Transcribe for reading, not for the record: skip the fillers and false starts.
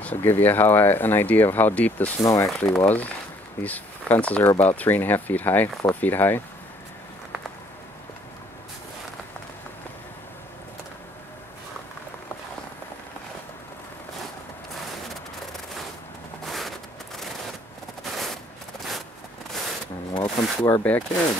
This will give you an idea of how deep the snow actually was. These fences are about 3.5 feet high, 4 feet high. And welcome to our backyard.